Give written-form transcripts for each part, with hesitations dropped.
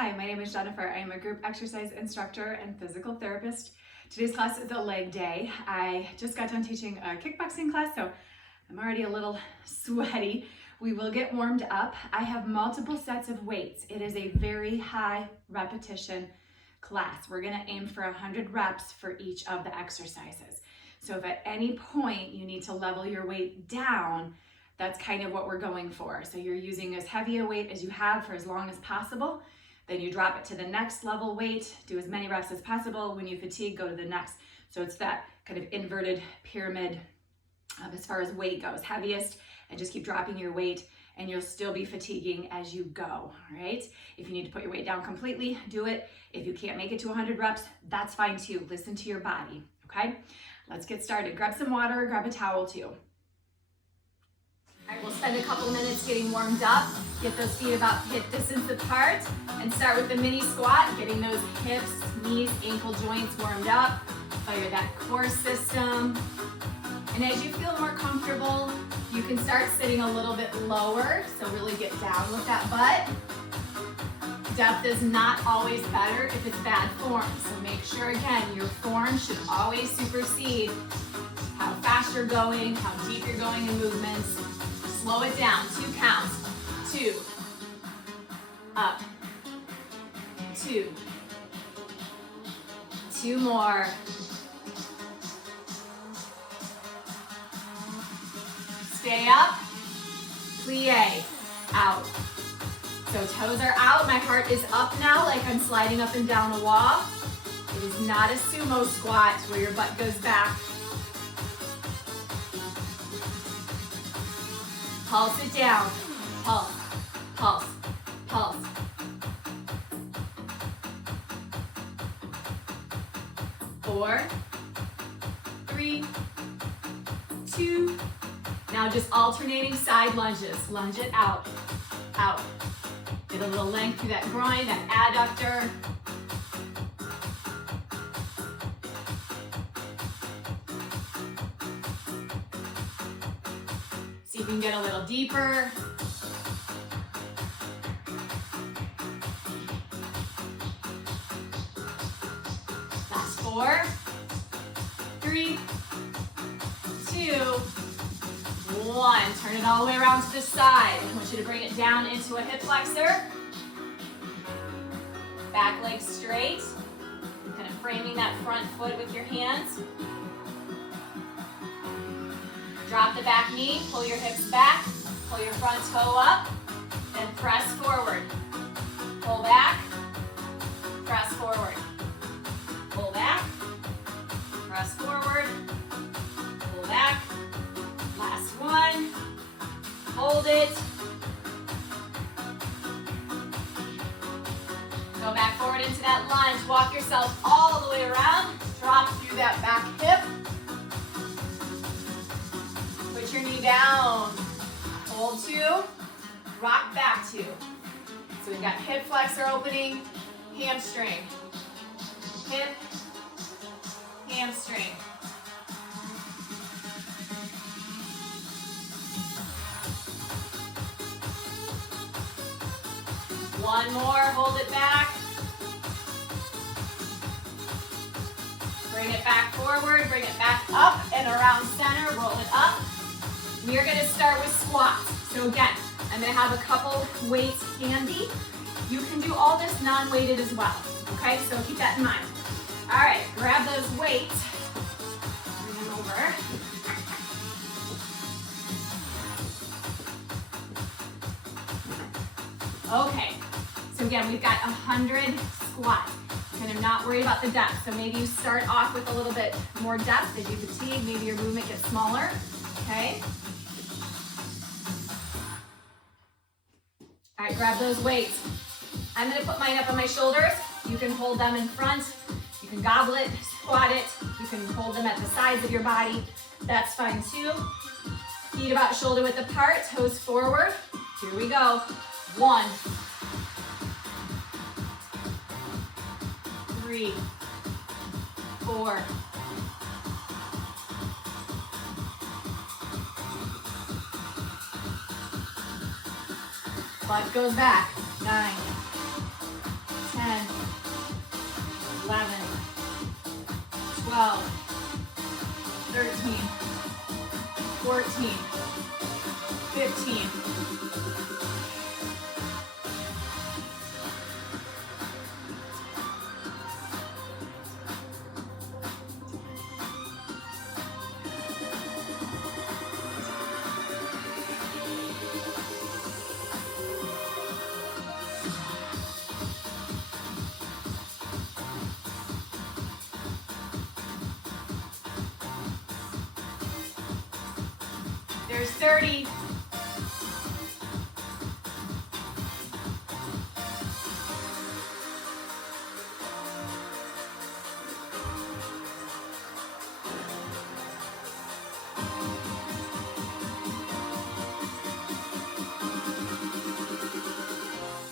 Hi, my name is Jennifer. I am a group exercise instructor and physical therapist. Today's class is a leg day. I just got done teaching a kickboxing class, so I'm already a little sweaty. We will get warmed up. I have multiple sets of weights. It is a very high repetition class. We're gonna aim for 100 reps for each of the exercises. So if at any point you need to level your weight down, that's kind of what we're going for. So you're using as heavy a weight as you have for as long as possible. Then you drop it to the next level weight, do as many reps as possible. When you fatigue, go to the next. So it's that kind of inverted pyramid as far as weight goes. Heaviest, and just keep dropping your weight, and you'll still be fatiguing as you go, all right? If you need to put your weight down completely, do it. If you can't make it to 100 reps, that's fine too. Listen to your body, okay? Let's get started. Grab some water, grab a towel too. All right, we'll spend a couple minutes getting warmed up. Get those feet about hip distance apart and start with the mini squat, getting those hips, knees, ankle joints warmed up. Fire that core system. And as you feel more comfortable, you can start sitting a little bit lower, so really get down with that butt. Depth is not always better if it's bad form, so make sure, again, your form should always supersede how fast you're going, how deep you're going in movements. Slow it down, 2 counts. 2, up, 2, 2 more. Stay up, plie, out. So toes are out, my heart is up now like I'm sliding up and down a wall. It is not a sumo squat where your butt goes back. Pulse it down, pulse, pulse, pulse. Four, 3, 2. Now just alternating side lunges. Lunge it out, out. Get a little length through that groin, that adductor. See if you can get a little deeper. Last 4, 3, 2, 1. Turn it all the way around to the side. I want you to bring it down into a hip flexor. Back leg straight. Kind of framing that front foot with your hands. Drop the back knee, pull your hips back, pull your front toe up, and press forward. Pull back, press forward. Pull back, press forward, pull back. Last one, hold it. Go back forward into that lunge. Walk yourself all the way around. Drop through that back hip. Put your knee down. Hold 2, rock back 2. So we've got hip flexor opening, hamstring. Hip, hamstring. One more, hold it back. Bring it back forward, bring it back up and around center, roll it up. We are gonna start with squats. So again, I'm gonna have a couple weights handy. You can do all this non-weighted as well, okay? So keep that in mind. All right, grab those weights, bring them over. Okay, so again, we've got 100 squats. Kind of not worried about the depth. So maybe you start off with a little bit more depth as you fatigue. Maybe your movement gets smaller, okay? All right, grab those weights. I'm gonna put mine up on my shoulders. You can hold them in front. You can gobble it, squat it. You can hold them at the sides of your body. That's fine too. Feet about shoulder width apart, toes forward. Here we go. 1, 3, 4, 5 goes back. 9, 12, 13, 14, 15. There's 30.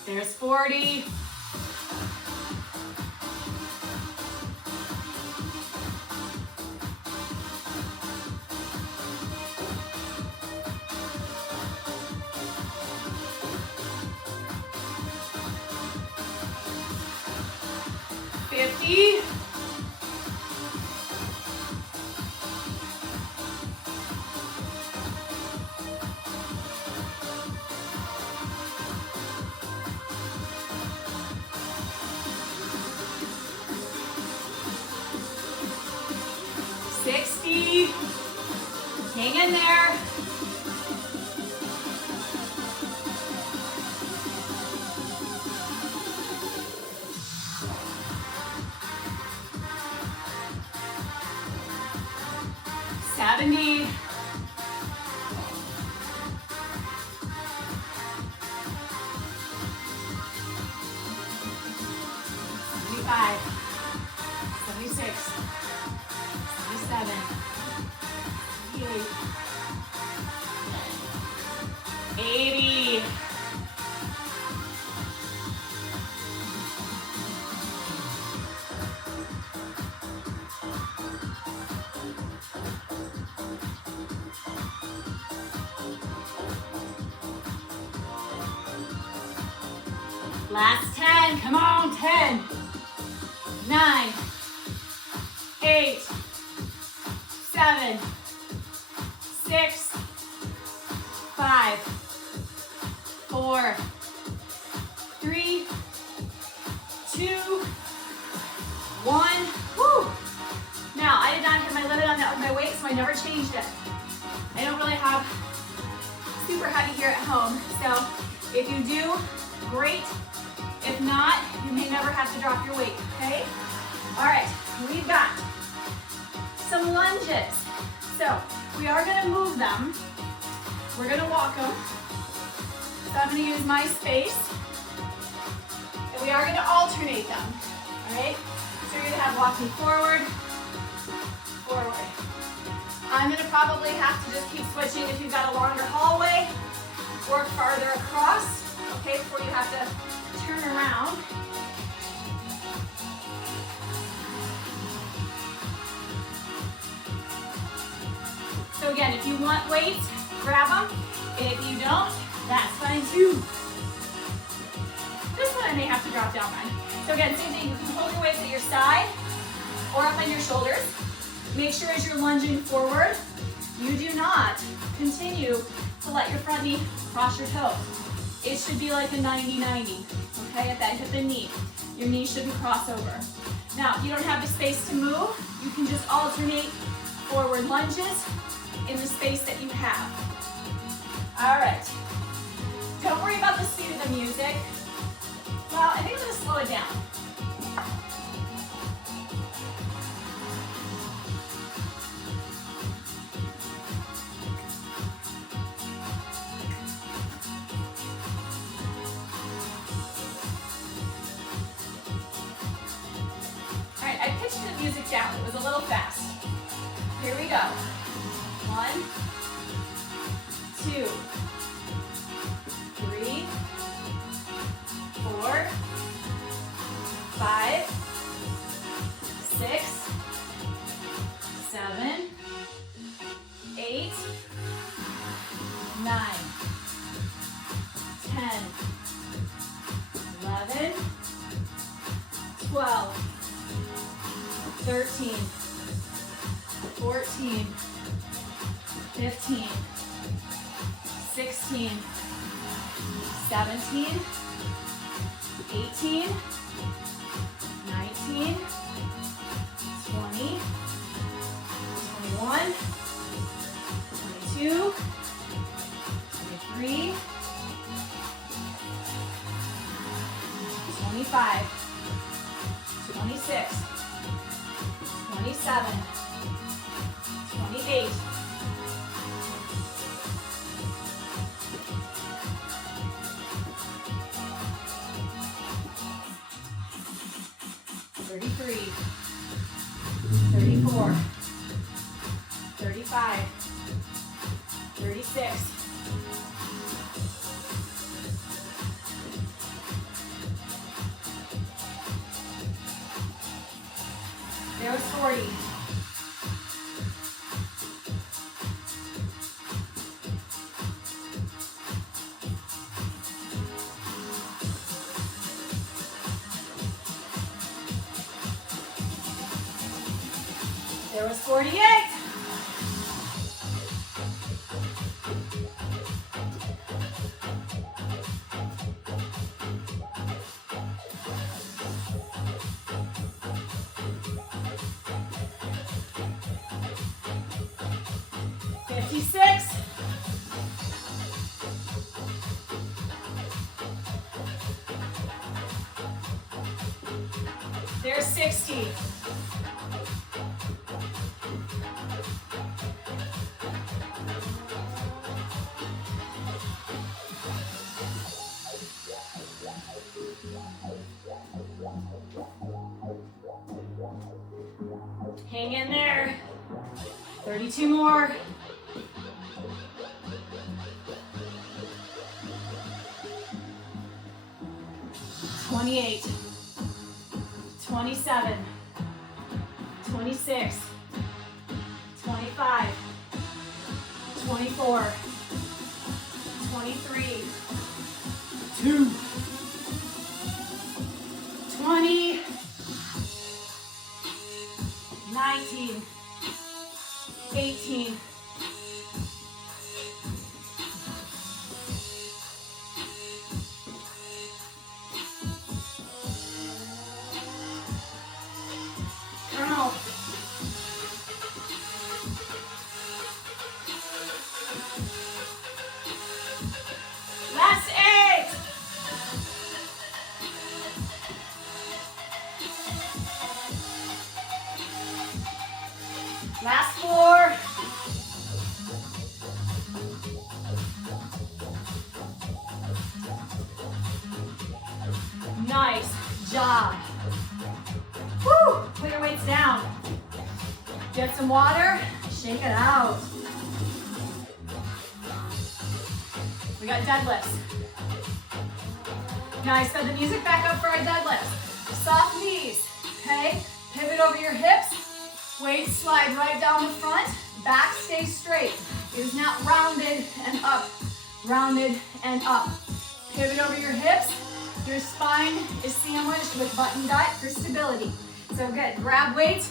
There's 40. Hang in there. Seventy. 75. 76. 77. 80. Last 10, come on, 10, 9, 8, 7, 6, 5, 4, 3, 2, 1. Woo! Now, I did not hit my limit on that with my weight, so I never changed it. I don't really have super heavy here at home, so if you do, great. If not, you may never have to drop your weight, okay? All right, we've got some lunges. So we are gonna move them. We're gonna walk them. So I'm gonna use my space. And we are gonna alternate them, all right? So you're gonna have walking forward, forward. I'm gonna probably have to just keep switching if you've got a longer hallway, work farther across, okay, before you have to turn around. So again, if you want weights, grab them. And if you don't, that's fine too. This one I may have to drop down on. So again, same thing, you can hold your weights at your side or up on your shoulders. Make sure as you're lunging forward, you do not continue to let your front knee cross your toes. It should be like a 90-90, okay, at that hip and knee. Your knee shouldn't cross over. Now, if you don't have the space to move, you can just alternate forward lunges in the space that you have. All right. Don't worry about the speed of the music. Well, I think I'm gonna slow it down. I pitched the music down. It was a little fast. Here we go. 1, 2, 3, 4, 5, 6, 7, 8, 9, 10, 11, 12, 13, 14, 15, 16, 17, 18, 19, 20, 21, 22, 23, 25, 26, 27, 28, 33, 34, 35, 36, 40. There was 48. There's 60. Hang in there. 32 more. 28, 27, 26, 25, 24, 23, 2, 20, 19, 18, 4. Nice job. Woo! Put your weights down. Get some water, shake it out. We got deadlifts. Nice, set the music back up for our deadlifts. Soft knees, okay? Pivot over your hips. Weights slide right down the front. Back stays straight. It is not rounded and up. Rounded and up. Pivot over your hips. Your spine is sandwiched with button gut for stability. So good. Grab weight.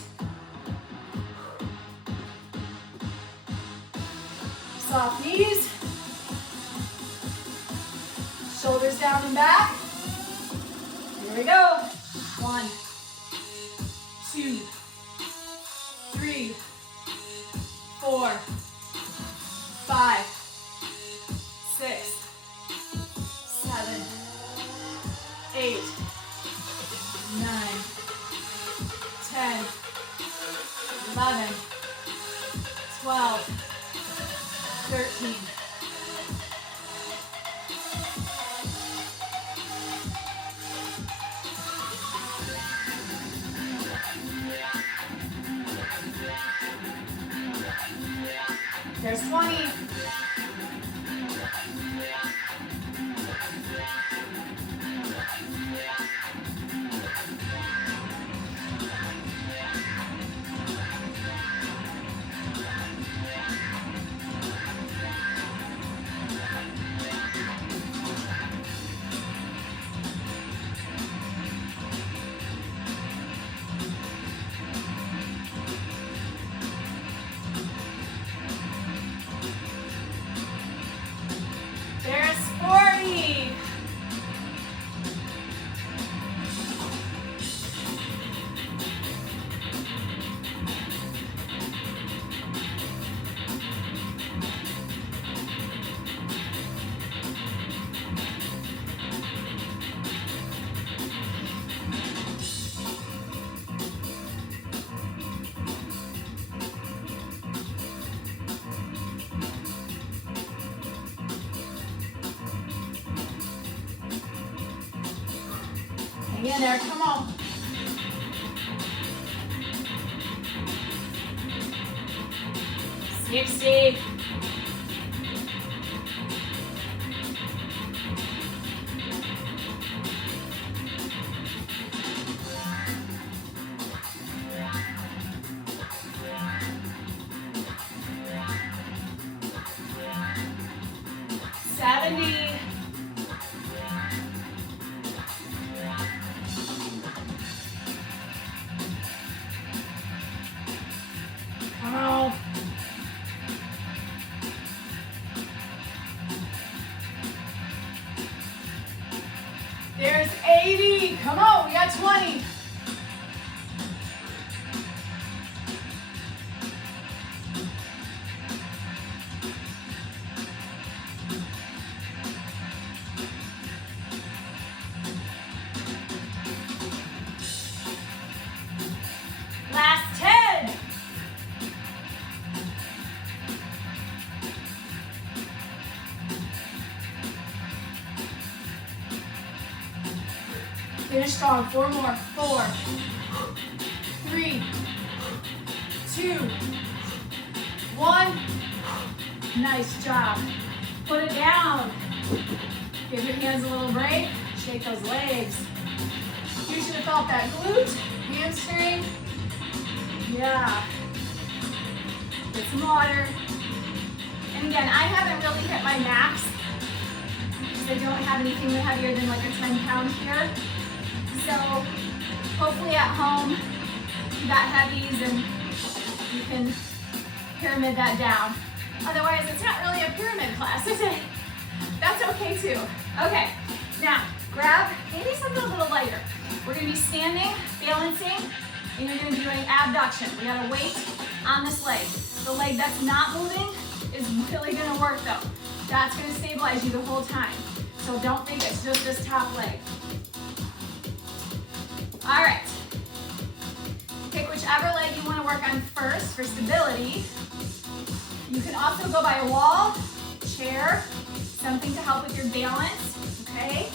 Soft knees. Shoulders down and back. Here we go. 1, 2, 3, 4, 5, 6, 7, 8, 9, 10, 11, 12, 13. There's 20. Hang in there, come on. Sixty. There's 80. Come on, we got 20. Last 10. Finish strong. 4 more. 4, 3, 2, 1. Nice job. Put it down. Give your hands a little break. Shake those legs. You should have felt that glute, hamstring. Yeah. Get some water. And again, I haven't really hit my max because I don't have anything heavier than like a 10 pound here. So hopefully at home you got heavies and you can pyramid that down. Otherwise, it's not really a pyramid class, is it? That's okay too. Okay, now grab maybe something a little lighter. We're gonna be standing, balancing, and you're gonna be doing abduction. We got a weight on this leg. The leg that's not moving is really gonna work though. That's gonna stabilize you the whole time. So don't think it's just this top leg. All right. Pick whichever leg you wanna work on first for stability. You can also go by a wall, chair, something to help with your balance, okay?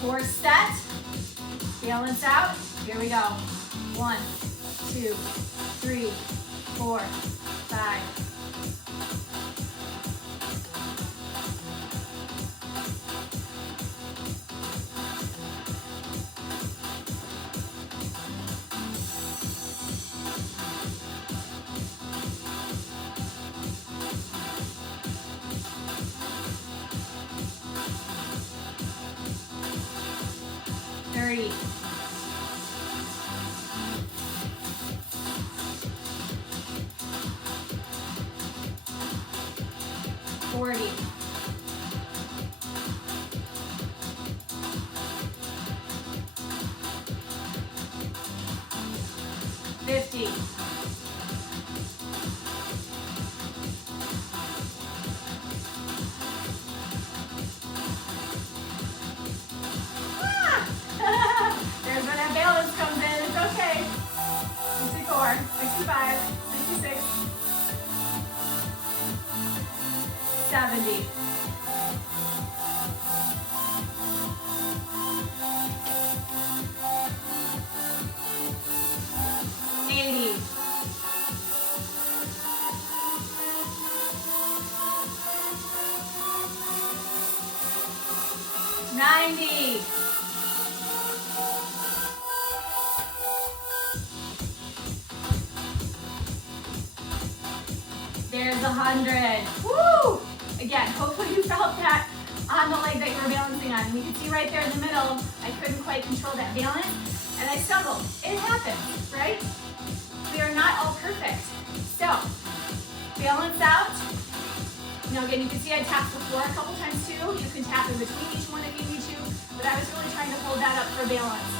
Core set, balance out. Here we go. 1, 2, 3, 4, 5. Thirty. 40. 50. 65, 66, 70. 80. 90. There's 100. Woo! Again, hopefully you felt that on the leg that you were balancing on. You can see right there in the middle, I couldn't quite control that balance, and I stumbled. It happens, right? We are not all perfect. So, balance out. Now again, you can see I tapped the floor a couple times too. You can tap in between each one if you need to, but I was really trying to hold that up for balance.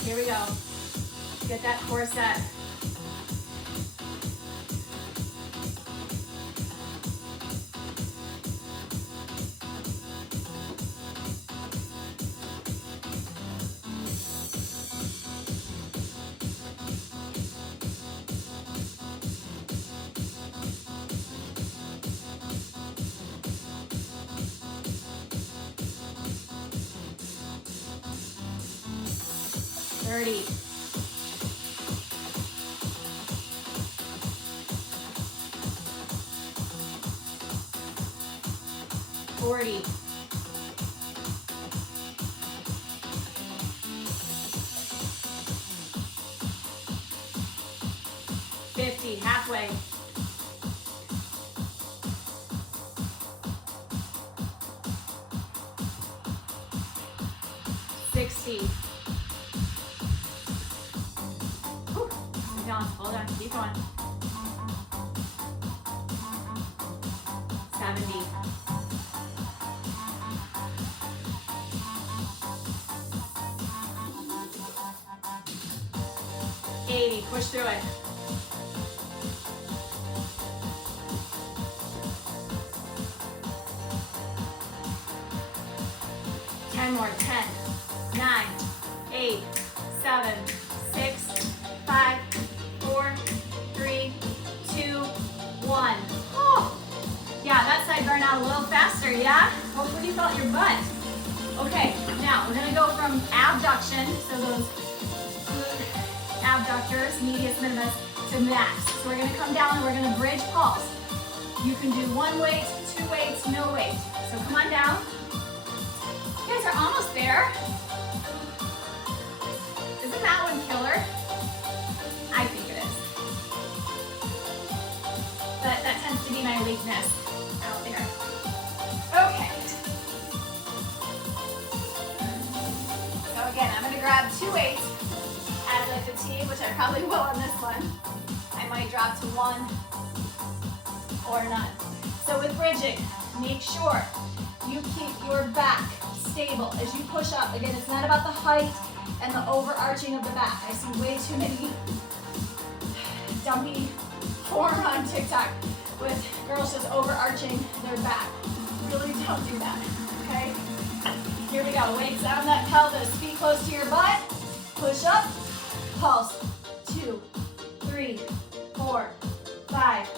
Here we go. Get that core set. 30. 40. 50, halfway. 60. Whew. Keep going, hold on, keep going. 70. 80, push through it. 10 more, 10, 9, 8, 7, 6, 5, 4, 3, 2, 1. Oh, yeah, that side burned out a little faster, yeah? Hopefully you felt your butt. Okay, now we're gonna go from abduction, so those abductors, medius minimus, to max. So we're gonna come down and we're gonna bridge pulse. You can do one weight, two weights, no weight. So come on down. You guys are almost there. Isn't that one killer? I think it is. But that tends to be my weakness out there. Okay. So again, I'm gonna grab two weights as I fatigue, which I probably will on this one. I might drop to one or none. So with bridging, make sure you keep your back stable as you push up. Again, it's not about the height and the overarching of the back. I see way too many dumpy form on TikTok with girls just overarching their back. Really don't do that, okay? Here we go, weights on that pelvis, feet close to your butt. Push up, pulse, 2, 3, 4, 5.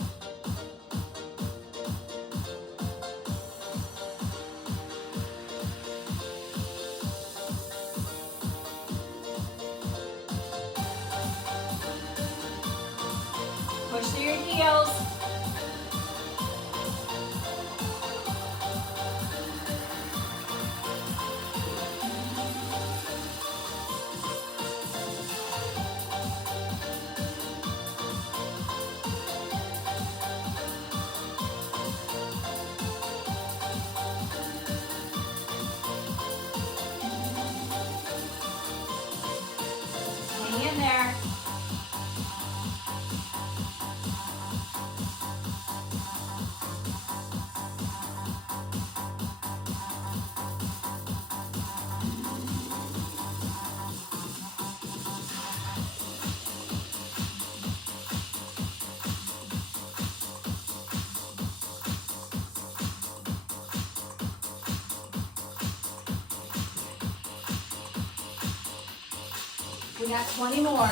Push through your heels. Hang in there. We got 20 more.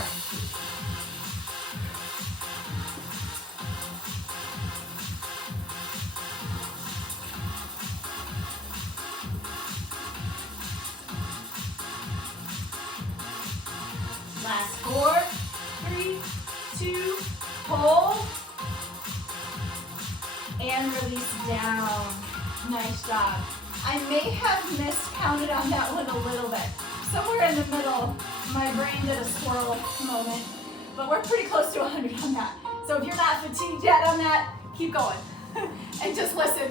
Last 4, 3, 2, hold, and release down. Nice job. I may have miscounted on that one a little bit. Somewhere in the middle, my brain did a squirrel moment, but we're pretty close to 100 on that. So if you're not fatigued yet on that, keep going and just listen,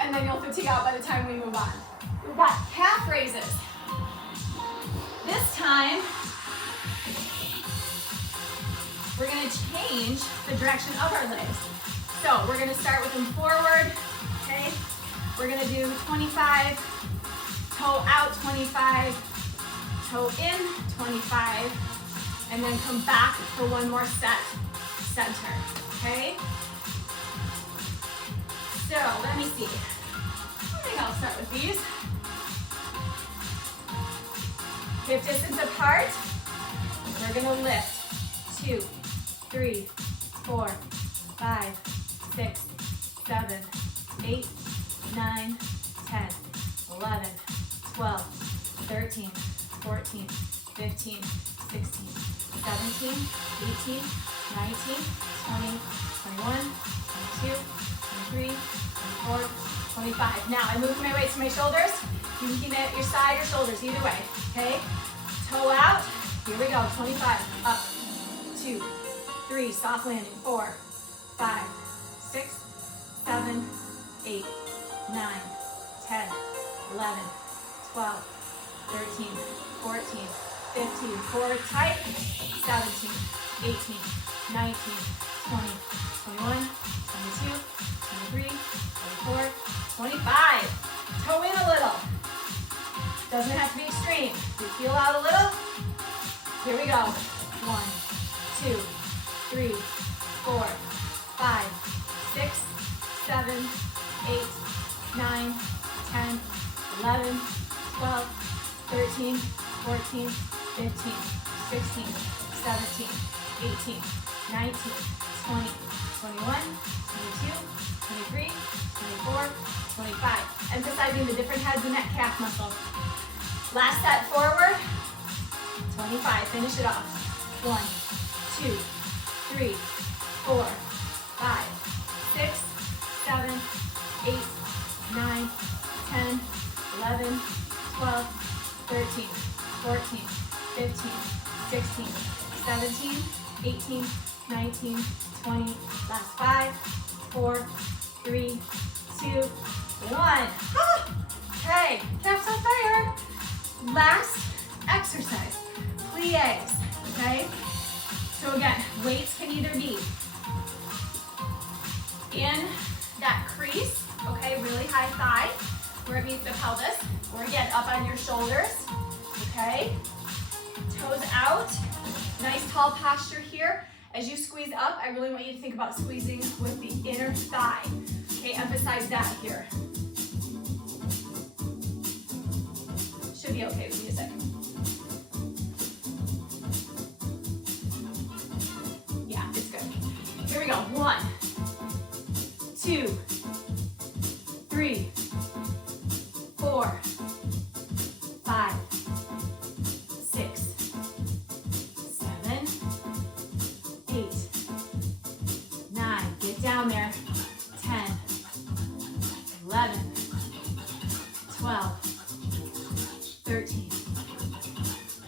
and then you'll fatigue out by the time we move on. We've got calf raises. This time, we're gonna change the direction of our legs. So we're gonna start with them forward, okay? We're gonna do 25, toe out 25, toe in 25, and then come back for one more set, center, okay? So let me see. I think I'll start with these. Hip distance apart. We're gonna lift. 2, 3, 4, 5, 6, 7, 8, 9, 10, 11, 12, 13, 14, 15, 16, 17, 18, 19, 20, 21, 22, 23, 24, 25. Now I move my weight to my shoulders. You can keep it at your side or shoulders, either way, okay? Toe out. Here we go, 25. Up, 2, 3, soft landing, 4, 5, 6, 7, 8, 9, 10, 11, 12, 13, 14, 15, core tight, 17, 18, 19, 20, 21, 22, 23, 24, 25. Toe in a little. Doesn't have to be extreme. We feel out a little. Here we go. 1, 2, 3, 4, 5, 6, 7, 8, 9, 10, 11, 12, 13, 14, 15, 16, 17, 18, 19, 20, 21, 22, 23, 24, 25. Emphasizing the different heads and that calf muscle. Last set forward. 25. Finish it off. 1, 2, 3, 4, 5, 6, 7, 8, 9, 10, 11, 12, 13, 14, 15, 16, 17, 18, 19, 20. Last 5, 4, 3, 2, 1. Okay, calves on fire. Last exercise, plies, okay? So again, weights can either be in that crease, okay, really high thigh, where it meets the pelvis, or again, up on your shoulders, okay? Toes out, nice tall posture here. As you squeeze up, I really want you to think about squeezing with the inner thigh, okay? Emphasize that here. Should be okay with music. Yeah, it's good. Here we go. 1, 2, 3, 4, 5, 6, 7, 8, 9. Get down there. 10, 11, 12, 13,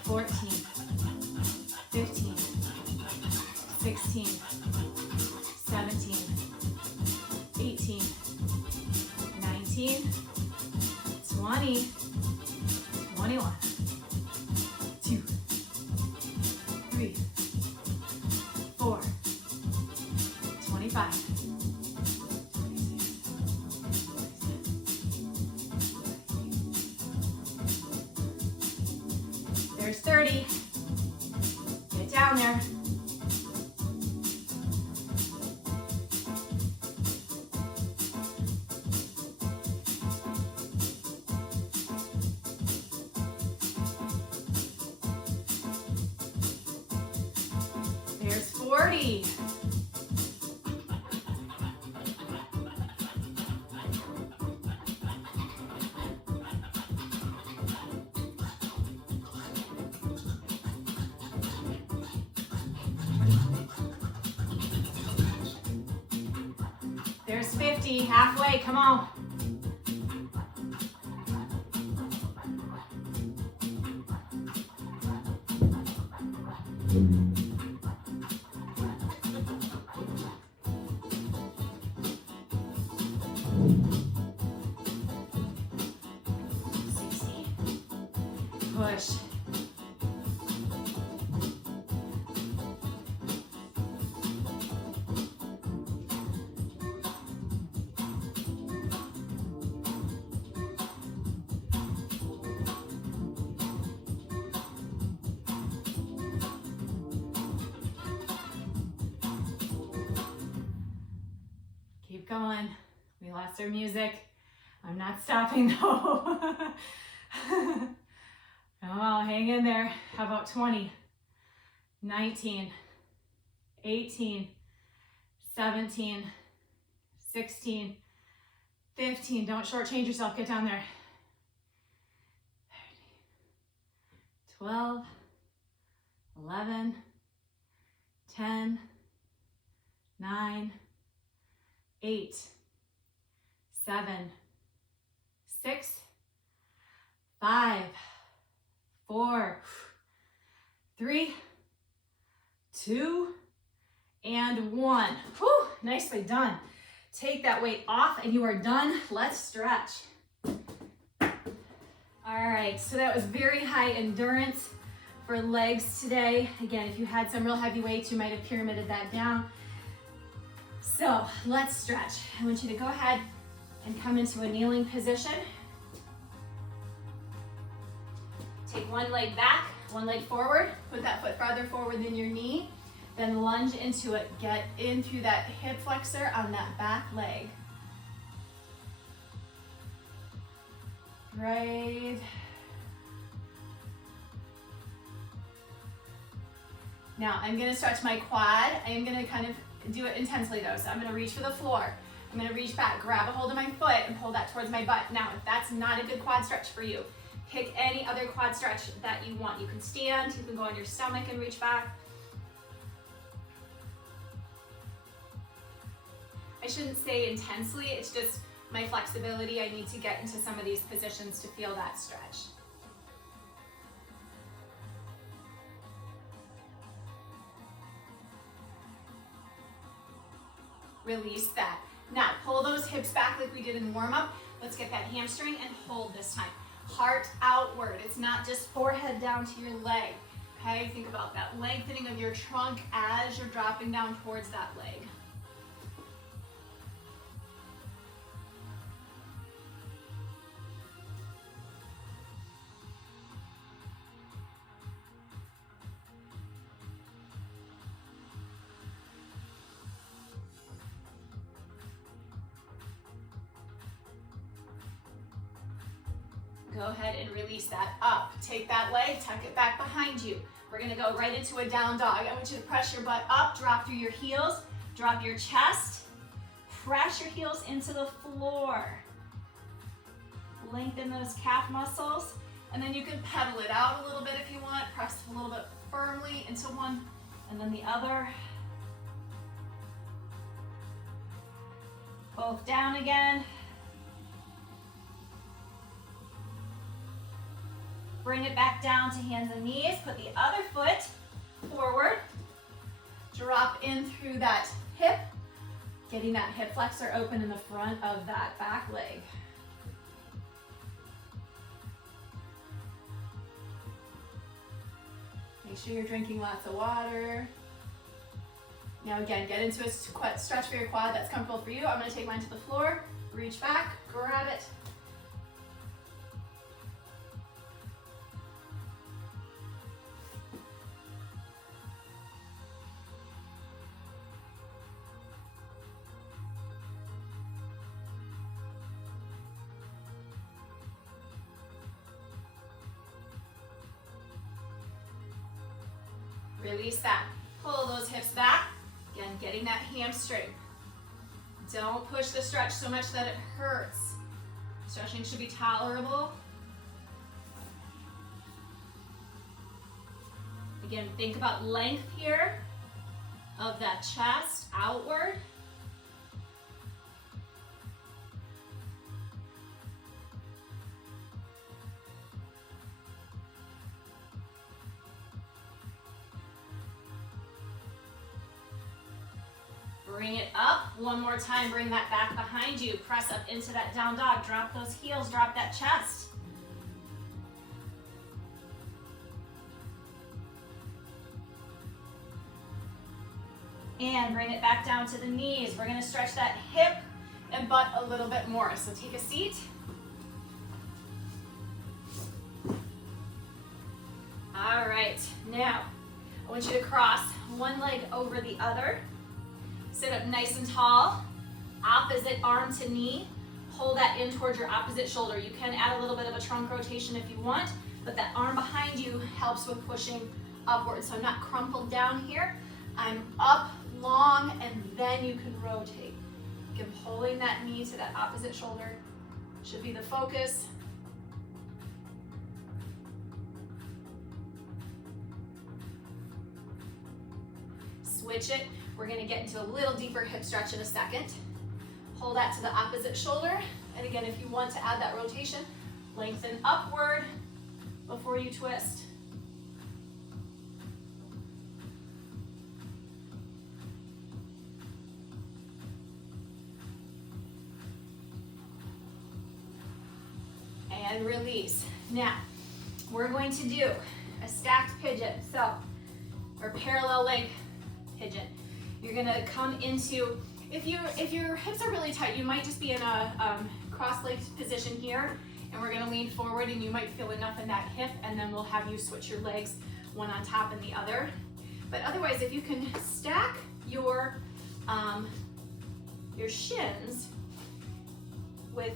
14, 15, 16, 17, 18, 19, 20, 21, 2, 3, 4, 25. There's 30. Get down there. There's 40. There's 50, halfway, come on. Push. Keep going. We lost our music. I'm not stopping though. Oh, hang in there. How about 20, 19, 18, 17, 16, 15. Don't shortchange yourself. Get down there. 12, 11, 10, 9, 8, 7, 6, 5, 4, 3, 2, and 1. Whew, nicely done. Take that weight off and you are done. Let's stretch. All right, so that was very high endurance for legs today. Again, if you had some real heavy weights, you might have pyramided that down. So let's stretch. I want you to go ahead and come into a kneeling position. Take one leg back, one leg forward. Put that foot farther forward than your knee. Then lunge into it. Get in through that hip flexor on that back leg. Right. Now I'm gonna stretch my quad. I am gonna kind of do it intensely though. So I'm gonna reach for the floor. I'm gonna reach back, grab a hold of my foot and pull that towards my butt. Now, if that's not a good quad stretch for you, pick any other quad stretch that you want. You can stand, you can go on your stomach and reach back. I shouldn't say intensely, it's just my flexibility. I need to get into some of these positions to feel that stretch. Release that. Now, pull those hips back like we did in warm-up. Let's get that hamstring and hold this time. Heart outward. It's not just forehead down to your leg. Okay, think about that lengthening of your trunk as you're dropping down towards that leg. Go ahead and release that up. Take that leg, tuck it back behind you. We're gonna go right into a down dog. I want you to press your butt up, drop through your heels, drop your chest, press your heels into the floor. Lengthen those calf muscles, and then you can pedal it out a little bit if you want. Press a little bit firmly into one, and then the other. Both down again. Bring it back down to hands and knees. Put the other foot forward. Drop in through that hip, getting that hip flexor open in the front of that back leg. Make sure you're drinking lots of water. Now again, get into a stretch for your quad that's comfortable for you. I'm gonna take mine to the floor, reach back, grab it. Release that. Pull those hips back. Again, getting that hamstring. Don't push the stretch so much that it hurts. Stretching should be tolerable. Again, think about length here of that chest outward. Bring it up. One more time, bring that back behind you. Press up into that down dog. Drop those heels, drop that chest. And bring it back down to the knees. We're gonna stretch that hip and butt a little bit more. So take a seat. All right, now I want you to cross one leg over the other. Sit up nice and tall, opposite arm to knee. Pull that in towards your opposite shoulder. You can add a little bit of a trunk rotation if you want, but that arm behind you helps with pushing upwards. So I'm not crumpled down here. I'm up long, and then you can rotate. Again, pulling that knee to that opposite shoulder should be the focus. switch it. We're gonna get into a little deeper hip stretch in a second. Pull that to the opposite shoulder. And again, if you want to add that rotation, lengthen upward before you twist. And release. Now, we're going to do a stacked pigeon, or parallel leg pigeon. You're gonna come into, if your hips are really tight, you might just be in a cross-legged position here, and we're gonna lean forward, and you might feel enough in that hip, and then we'll have you switch your legs, one on top and the other. But otherwise, if you can stack your shins with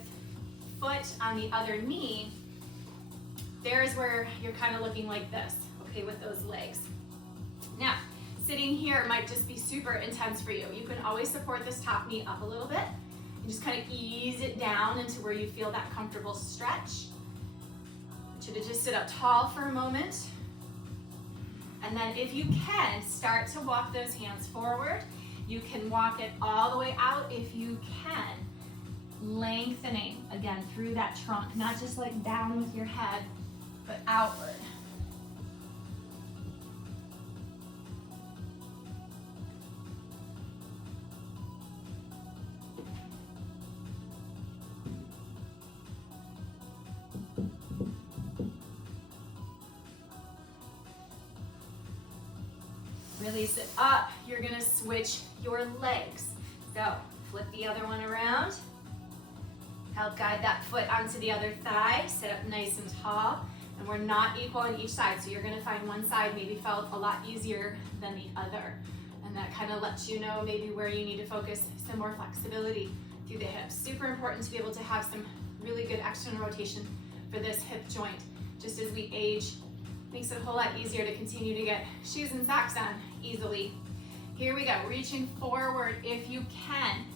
foot on the other knee, there's where you're kind of looking like this, okay, with those legs. Now, sitting here might just be super intense for you. You can always support this top knee up a little bit and just kind of ease it down into where you feel that comfortable stretch. I want you to just sit up tall for a moment. And then if you can, start to walk those hands forward. You can walk it all the way out if you can. Lengthening, again, through that trunk, not just like down with your head, but outward. Release it up. You're gonna switch your legs. So flip the other one around. Help guide that foot onto the other thigh. Sit up nice and tall. And we're not equal on each side, so you're gonna find one side maybe felt a lot easier than the other. And that kind of lets you know maybe where you need to focus some more flexibility through the hips. Super important to be able to have some really good external rotation for this hip joint. Just as we age, makes it a whole lot easier to continue to get shoes and socks on easily. Here we go, reaching forward if you can.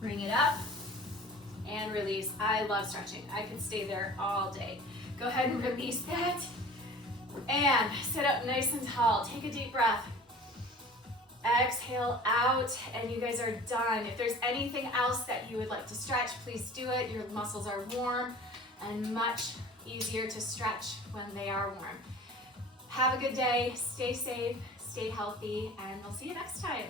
Bring it up and release. I love stretching. I could stay there all day. Go ahead and release that. And sit up nice and tall. Take a deep breath. Exhale out, and you guys are done. If there's anything else that you would like to stretch, please do it. Your muscles are warm and much easier to stretch when they are warm. Have a good day. Stay safe, stay healthy, and we'll see you next time.